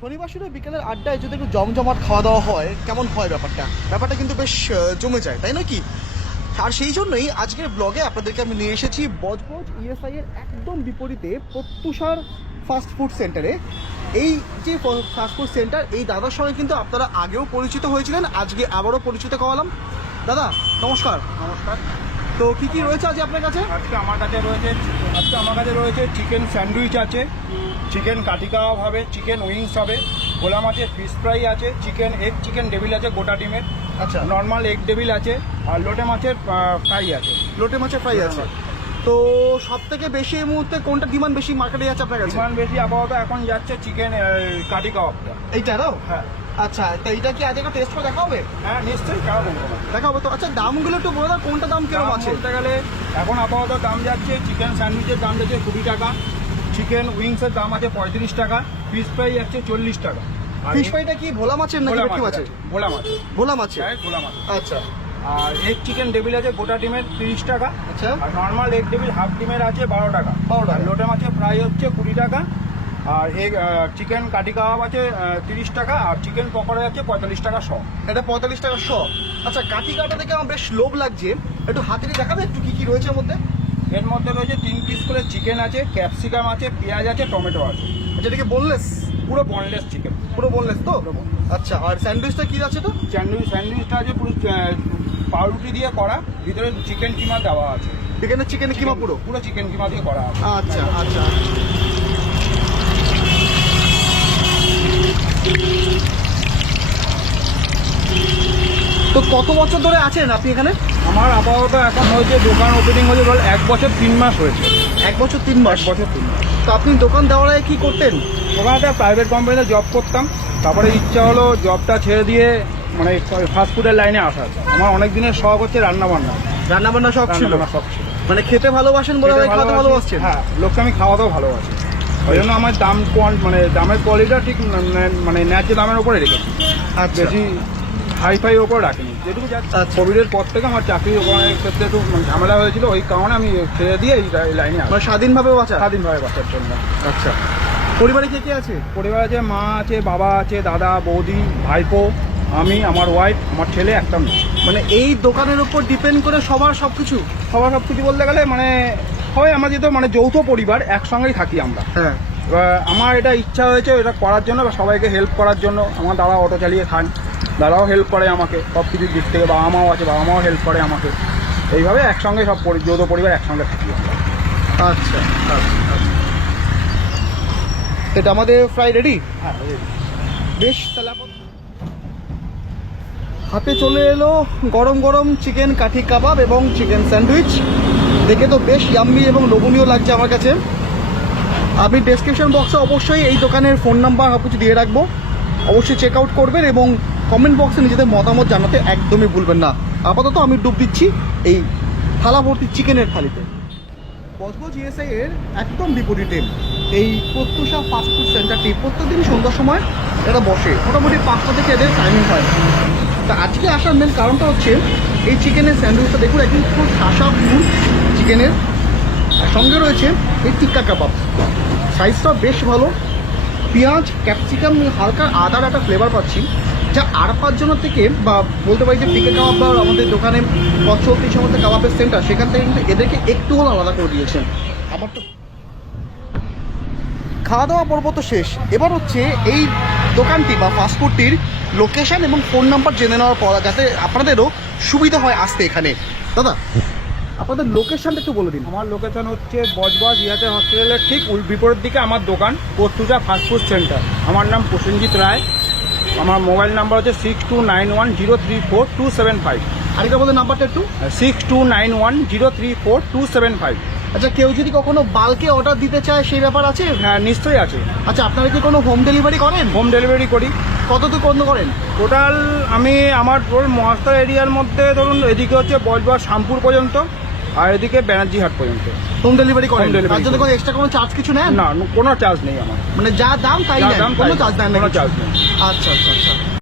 শনিবার শুধু বিকেলের আড্ডায় যদি একটু জমজমাট খাওয়া দাওয়া হয়, কেমন হয় ব্যাপারটা? ব্যাপারটা কিন্তু বেশ জমে যায়, তাই নয় কি? আর সেই জন্যই আজকের ব্লগে আপনাদেরকে আমি নিয়ে এসেছি বজবজ ইএসআই এর একদম বিপরীতে প্রত্যুষার ফাস্ট ফুড সেন্টারে এই যে ফাস্ট ফুড সেন্টার এই দাদার সঙ্গে কিন্তু আপনারা আগেও পরিচিত হয়েছিলেন, আজকে আবারও পরিচিত করালাম। দাদা, নমস্কার। নমস্কার। তো কি কি রয়েছে আজ আপনার কাছে? আজকে আমার কাছে রয়েছে আজকে আমার কাছে রয়েছে চিকেন স্যান্ডউইচ আছে চিকেন কাটি কাবাব হবে চিকেন উইংস হবে গোলা মাছের ফিশ ফ্রাই আছে চিকেন এগ চিকেন ডেভিল আছে গোটা ডিমের আচ্ছা। নর্মাল এগ ডেভিল আছে আর লোটে মাছের ফ্রাই আছে। লোটে মাছের ফ্রাই আছে। তো সব থেকে বেশি এই মুহূর্তে কোনটা ডিমান্ড বেশি মার্কেটে যাচ্ছে আপনার কাছে? ডিমান্ড বেশি আপাতত এখন যাচ্ছে চিকেন কাটি কাবাবটা এইটা না হ্যাঁ। আচ্ছা তো এইটা কি আজকে টেস্ট করে দেখা হবে? হ্যাঁ নিশ্চয়ই কেন বলব না দেখা হবে তো। আচ্ছা দামগুলো একটু বলে দাও কোনটা দাম কীরকম আছে? বলতে গেলে এখন আপাতত দাম যাচ্ছে চিকেন স্যান্ডউইচের দাম যাচ্ছে কুড়ি টাকা চিকেন উইংসের দাম আছে পঁয়ত্রিশ টাকা ফিশ ফ্রাই যাচ্ছে চল্লিশ টাকা। ফিশ ফ্রাইটা কি ভোলা মাছের নাকি ভেটকি মাছ মাছের ভোলা মাছ ভোলা মাছের? হ্যাঁ ভোলা মাছ আচ্ছা। আর এগ চিকেন ডেবিল আছে গোটা ডিমের তিরিশ টাকা। আচ্ছা। আর নর্মাল এগ ডেবিল হাফ ডিমের আছে বারো টাকা। 12 টাকা। লোটে মাছের ফ্রাই হচ্ছে কুড়ি টাকা আর এগ চিকেন কাটি কাবাব আছে তিরিশ টাকা আর চিকেন পকোড়া আছে পঁয়তাল্লিশ টাকা শ। এটা পঁয়তাল্লিশ টাকা শ। আচ্ছা কাঠি কাটা দেখে আমার বেশ লোভ লাগছে। একটু হাতে নিয়ে দেখাবে একটু কী কী রয়েছে মধ্যে? এর মধ্যে রয়েছে তিন পিস করে চিকেন আছে ক্যাপসিকাম আছে পেঁয়াজ আছে টমেটো আছে। আচ্ছা এটাকে বললেস পুরো বনলেস চিকেন পুরো বললেস তো? আচ্ছা আর স্যান্ডউইচটা কী আছে তো? স্যান্ডউইচ স্যান্ডউইচটা আছে পুরো পাউরুটি দিয়ে করা ভিতরে চিকেন কিমা দেওয়া আছে। এখানে চিকেন কিমা পুরো? পুরো চিকেন কিমা দিয়ে করা আছে। আচ্ছা আচ্ছা। তো কত বছর ধরে আছেন আপনি এখানে? আমার আপাতত এখন হয়েছে দোকান ওপেনিং হয়েছে ধর এক বছর তিন মাস হয়েছে। এক বছর তিন মাস? বছর তিন মাস। তো আপনি দোকান দেওয়ার আগে কি করতেন? ওখানে একটা প্রাইভেট কোম্পানিতে জব করতাম। তারপরে ইচ্ছা হলো জবটা ছেড়ে দিয়ে মানে ফাস্টফুডের লাইনে আসা। আমার অনেক দিনের শখ হচ্ছে রান্না বান্না রান্না বান্না শখ ছিল? শখ ছিল। মানে খেতে ভালোবাসেন বলে খাওয়াতে ভালোবাসছেন? হ্যাঁ লোককে আমি খাওয়াতেও ভালোবাসি। ওই জন্য আমার দাম মানে দামের কোয়ালিটিটা ঠিক মানে- মানে ন্যায্য দামের উপরে রেখেছি। আচ্ছা। বেশি হাই ফাই ওপর রাখিনি। যেটুকু যাচ্ছে আচ্ছা। কোভিডের পর থেকে আমার চাকরি ক্ষেত্রে একটু ঝামেলা হয়েছিল ওই কারণে আমি ছেড়ে দিয়ে এই লাইনে মানে স্বাধীনভাবে বাঁচা? স্বাধীনভাবে বাঁচার জন্য। আচ্ছা। পরিবারে কে কে আছে? পরিবার আছে মা আছে বাবা আছে দাদা বৌদি ভাইপো আমি আমার ওয়াইফ আমার ছেলে একটা মেয়ে। মানে এই দোকানের উপর ডিপেন্ড করে সবার সবকিছু? সবার সব কিছু বলতে গেলে মানে হয় আমরা যেহেতু মানে যৌথ পরিবার একসঙ্গেই থাকি আমরা। হ্যাঁ। আমার এটা ইচ্ছা হয়েছে এটা করার জন্য বা সবাইকে হেল্প করার জন্য। আমার দাদা অটো চালিয়ে খান দাদাও হেল্প করে আমাকে সব কিছুর দিক থেকে বাবা মাও আছে বাবা মাও হেল্প করে আমাকে। এইভাবে একসঙ্গে সব পরি- যৌথ পরিবার একসঙ্গে থাকি আমরা। আচ্ছা আচ্ছা। এটা আমাদের ফ্রাই রেডি হ্যাঁ বেশ তাহলে হাতে চলে এলো গরম গরম চিকেন কাঠি কাবাব এবং চিকেন স্যান্ডউইচ। দেখে তো বেশ ইয়াম্মি এবং লোভনীয় লাগছে আমার কাছে। আপনি ডেসক্রিপশন বক্সে অবশ্যই এই দোকানের ফোন নাম্বার সব কিছু দিয়ে রাখব। অবশ্যই চেক আউট করবেন এবং কমেন্ট বক্সে নিজেদের মতামত জানাতে একদমই ভুলবেন না। আপাতত আমি ডুব দিচ্ছি এই থালা ভর্তি চিকেনের থালিতে। বজবজ ইএসআই এর একদম বিপরীতে এই প্রত্যুষা ফাস্টফুড সেন্টারটি প্রত্যেকদিন সন্ধ্যার সময় এটা বসে। মোটামুটি পাঁচটা থেকে এদের টাইমিং হয়। তা আজকে আসার মেন কারণটা হচ্ছে এই চিকেনের স্যান্ডউইচটা দেখুন, একদম খুব শাসা, ফুল। চিকেনের আর সঙ্গে রয়েছে এই টিক্কা কাবাব। সাইজটা বেশ ভালো। পেঁয়াজ ক্যাপসিকাম হালকা আদার একটা ফ্লেভার পাচ্ছি, যা আর পাঁচজনের থেকে বা বলতে পারি যে টিকে কাবাব বা আমাদের দোকানে পথ চলতি সমস্ত কাবাবের সেন্টার সেখান থেকে কিন্তু এদেরকে একটু হলেও আলাদা করে দিয়েছেন। আমার তো খাওয়া দাওয়া পর্ব তো শেষ। এবার হচ্ছে এই দোকানটি বা ফাস্টফুডটির লোকেশন এবং ফোন নাম্বার জেনে নেওয়ার পর যাতে আপনাদেরও সুবিধা হয় আসতে এখানে। দাদা আপনাদের লোকেশনটা একটু বলে দিন। আমার লোকেশন হচ্ছে বজবজ ইহাতে হসপিটালের ঠিক উল বিপরীত দিকে আমার দোকান কস্তুজা ফাস্টফুড সেন্টার আমার নাম প্রসেনজিৎ রায়। আমার মোবাইল নাম্বার হচ্ছে six two nine one zero three four two seven five আরেকটা বলে নাম্বারটা একটু? Six two nine one zero three four two seven five আচ্ছা কেউ যদি কখনো বালকে অর্ডার দিতে চায় সেই ব্যাপার আছে? হ্যাঁ নিশ্চয়ই আছে। আচ্ছা আপনারা কি কোনো হোম ডেলিভারি করেন? হোম ডেলিভারি করি। কত তো বন্ধ করেন? টোটাল আমি আমার টোল মহাস্তার এরিয়ার মধ্যে ধরুন এদিকে হচ্ছে বজবজ শামপুর পর্যন্ত। আর এদিকে ব্যানার্জি হাট পর্যন্ত। হোম ডেলিভারি করেন? Home delivery তার জন্য কোনো এক্সট্রা কোনো চার্জ কিছু নেন? না কোনো চার্জ নেই আমার। মানে যা দাম তাই যা নেন দাম কোনো তাই চার্জ দেন না কোনো কিছু? চার্জ নেই। আচ্ছা আচ্ছা আচ্ছা।